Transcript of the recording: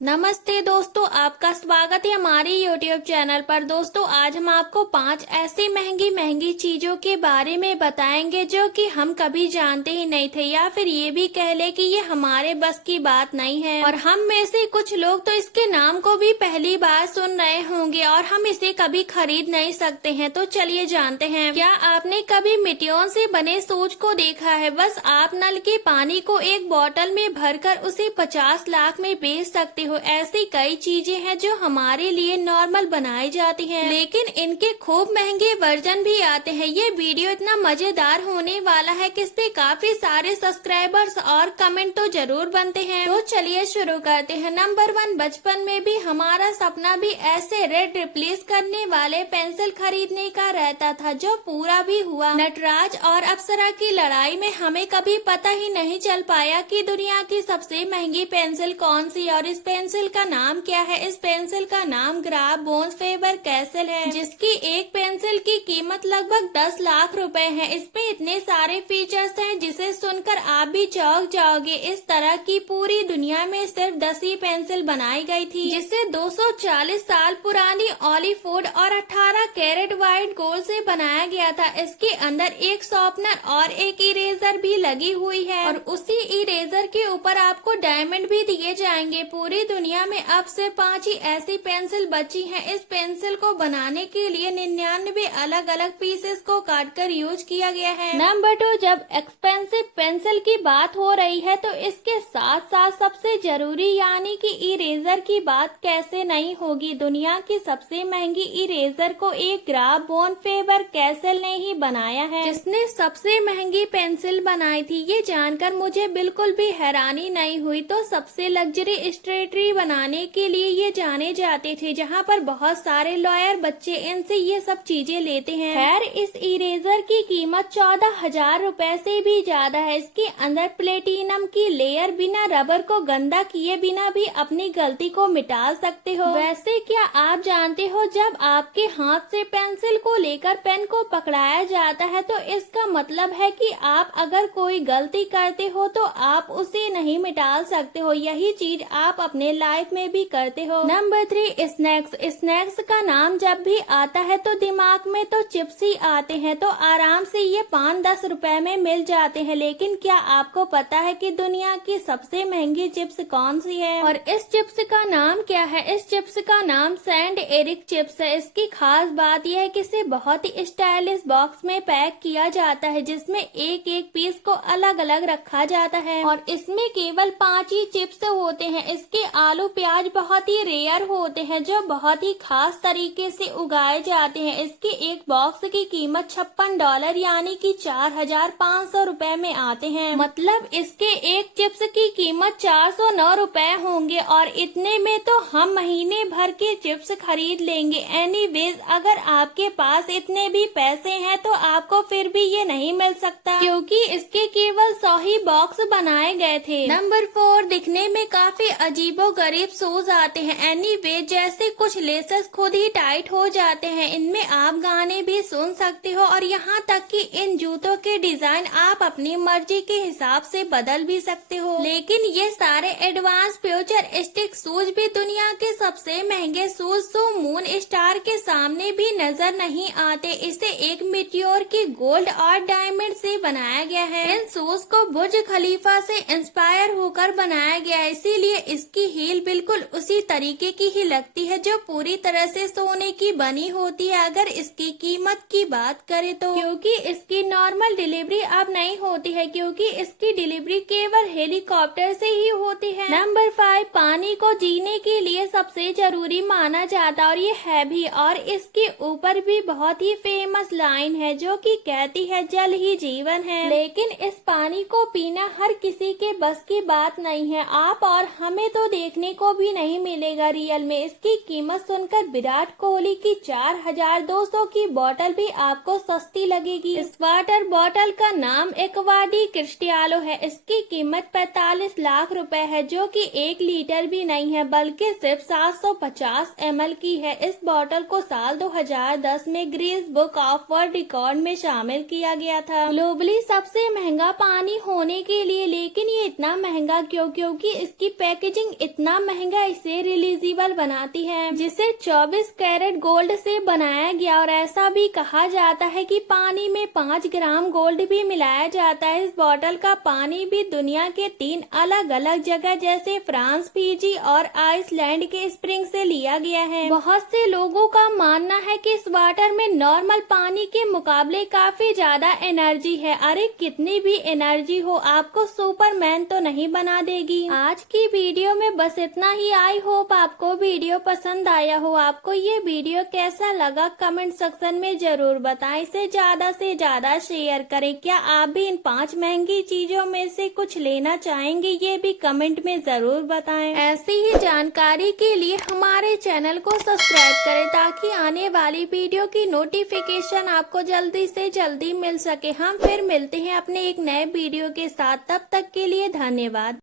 नमस्ते दोस्तों, आपका स्वागत है हमारे YouTube चैनल पर। दोस्तों, आज हम आपको 5 ऐसी महंगी महंगी चीजों के बारे में बताएंगे जो कि हम कभी जानते ही नहीं थे, या फिर ये भी कह ले कि ये हमारे बस की बात नहीं है। और हम में से कुछ लोग तो इसके नाम को भी पहली बार सुन रहे होंगे और हम इसे कभी खरीद नहीं सकते हैं। तो चलिए जानते हैं। क्या आपने कभी मिट्टियों से बने शूज को देखा है? बस आप नल के पानी को एक बोतल में भरकर उसे 50 लाख में बेच सकते हो। ऐसी कई चीजें हैं जो हमारे लिए नॉर्मल बनाई जाती हैं, लेकिन इनके खूब महंगे वर्जन भी आते हैं। ये वीडियो इतना मजेदार होने वाला है कि इस पे काफी सारे सब्सक्राइबर्स और कमेंट तो जरूर बनते हैं। तो चलिए शुरू करते हैं। नंबर 1, बचपन में भी हमारा सपना भी ऐसे रेड रिप्लेस करने वाले पेंसिल खरीदने का रहता था, जो पूरा भी हुआ। नटराज और अप्सरा की लड़ाई में हमें कभी पता ही नहीं चल पाया कि दुनिया की सबसे महंगी पेंसिल कौन सी और इस पेंसिल का नाम क्या है। इस पेंसिल का नाम ग्राफ बोन्स फेबर कैसल है, जिसकी एक पेंसिल की कीमत लगभग 10 लाख रुपए है। इसमें इतने सारे फीचर्स हैं जिसे सुनकर आप भी चौंक जाओगे। इस तरह की पूरी दुनिया में सिर्फ 10 ही पेंसिल बनाई गई थी, जिसे 240 साल पुरानी ऑलिव वुड और 18 कैरेट व्हाइट गोल्ड से बनाया गया था। इसके अंदर एक शॉर्पनर और एक इरेजर भी लगी हुई है, और उसी इरेजर के ऊपर आपको डायमंड भी दिए जाएंगे। पूरी दुनिया में अब से 5 ही ऐसी पेंसिल बची हैं। इस पेंसिल को बनाने के लिए 99 अलग अलग पीसेस को काटकर यूज किया गया है। नंबर 2, जब एक्सपेंसिव पेंसिल की बात हो रही है तो इसके साथ साथ सबसे जरूरी यानी कि इरेजर की बात कैसे नहीं होगी। दुनिया की सबसे महंगी इरेजर को एक ग्राफ बोन फेबर कैसल ने ही बनाया है, जिसने सबसे महंगी पेंसिल बनाई थी। ये जानकर मुझे बिल्कुल भी हैरानी नहीं हुई। तो सबसे लग्जरी स्टेटरी बनाने के लिए ये जाने जाते थे, जहाँ पर बहुत सारे लॉयर बच्चे इनसे ये सब चीजें लेते हैं। खैर, इस इरेजर की कीमत 14,000 रुपए से भी ज्यादा है। इसके अंदर प्लेटिनम की लेयर बिना रबर को गंदा किए बिना भी अपनी गलती को मिटा सकते हो। वैसे क्या आप जानते हो, जब आपके हाथ से पेंसिल को लेकर पेन को पकड़ाया जाता है तो इसका मतलब है कि आप अगर कोई गलती करते हो तो आप उसे नहीं मिटा सकते हो। यही चीज आप अपने लाइफ में भी करते हो। Number 3, snacks. स्नैक्स का नाम जब भी आता है तो दिमाग में तो चिप्स ही आते हैं। तो आराम से ये 5-10 रुपए में मिल जाते हैं, लेकिन क्या आपको पता है कि दुनिया की सबसे महंगी चिप्स कौन सी है और इस चिप्स का नाम क्या है? इस चिप्स का नाम सैंड एरिक चिप्स है। इसकी खास बात यह है कि इसे बहुत ही स्टाइलिश बॉक्स में पैक किया जाता है, जिसमें एक एक पीस को अलग अलग रखा जाता है, और इसमें केवल 5 ही चिप्स होते हैं। इसके आलू प्याज बहुत ही रेयर होते हैं, जो बहुत ही खास तरीके से उगाए जाते हैं। इसके एक बॉक्स की कीमत $56 यानी कि 4,500 रुपए में आते हैं। मतलब इसके एक चिप्स की कीमत 409 रुपए होंगे, और इतने में तो हम महीने भर के चिप्स खरीद लेंगे। एनीवेज, अगर आपके पास इतने भी पैसे हैं तो आपको फिर भी ये नहीं मिल सकता, क्योंकि इसके केवल 100 ही बॉक्स बनाए गए थे। नंबर 4, दिखने में काफी अजीबो गरीब शूज आते हैं। एनीवे, जैसे कुछ लेसेस खुद ही टाइट हो जाते हैं। इनमें आप गाने भी सुन सकते हो, और यहाँ तक कि इन जूतों के डिजाइन आप अपनी मर्जी के हिसाब से बदल भी सकते हो। लेकिन ये सारे एडवांस फ्यूचरिस्टिक शूज भी दुनिया के सबसे महंगे शूज तो मून स्टार के सामने भी नजर नहीं आते। इसे एक मिट्योर की गोल्ड और डायमंड से बनाया गया है। इन शूज को बुर्ज खलीफा से इंस्पायर होकर बनाया गया है, इसीलिए इसकी हील बिल्कुल उसी तरीके की ही लगती है जो पूरी तरह से सोने की बनी होती है। अगर इसकी कीमत की बात करें तो, क्योंकि इसकी नॉर्मल डिलीवरी अब नहीं होती है, क्योंकि इसकी डिलीवरी केवल हेलीकॉप्टर से ही होती है। नंबर 5, पानी को जीने के लिए सबसे जरूरी माना जाता और ये है भी, और इसके ऊपर भी बहुत ही फेमस लाइन है जो कि कहती है जल ही जीवन है। लेकिन इस पानी को पीना हर किसी के बस की बात नहीं है। आप और हमें तो देखने को भी नहीं मिलेगा रियल में। इसकी कीमत सुनकर विराट कोहली की 4,200 की बोतल भी आपको सस्ती लगेगी। इस वाटर बोतल का नाम एक्वाडी क्रिस्टियालो है। इसकी कीमत 45 लाख रुपए है, जो कि 1 लीटर भी नहीं नहीं है बल्कि सिर्फ 750 ml की है। इस बोतल को साल 2010 में Guinness book of world record में शामिल किया गया था ग्लोबली सबसे महंगा पानी होने के लिए। लेकिन ये इतना महंगा क्यों? क्योंकि इसकी पैकेजिंग इतना महंगा इसे रिलीजेबल बनाती है, जिसे 24 कैरेट गोल्ड से बनाया गया। और ऐसा भी कहा जाता है कि पानी में 5 ग्राम गोल्ड भी मिलाया जाता है। इस बोतल का पानी भी दुनिया के 3 अलग अलग जगह जैसे फ्रांस, फिजी और आइसलैंड के स्प्रिंग से लिया गया है। बहुत से लोगों का मानना है कि इस वाटर में नॉर्मल पानी के मुकाबले काफी ज्यादा एनर्जी है। अरे कितनी भी एनर्जी हो, आपको सुपरमैन तो नहीं बना देगी। आज की वीडियो में बस इतना ही। आई होप आपको वीडियो पसंद आया हो। आपको ये वीडियो कैसा लगा कमेंट सेक्शन में जरूर बताएं। इसे ज्यादा से ज्यादा शेयर करें। क्या आप भी इन 5 महंगी चीजों में से कुछ लेना चाहेंगे? ये भी कमेंट में जरूर बताएं। ऐसी ही जानकारी के लिए हमारे चैनल को सब्सक्राइब करें ताकि आने वाली वीडियो की नोटिफिकेशन आपको जल्दी से जल्दी मिल सके। हम फिर मिलते हैं अपने एक नए वीडियो के साथ। तब तक के लिए धन्यवाद।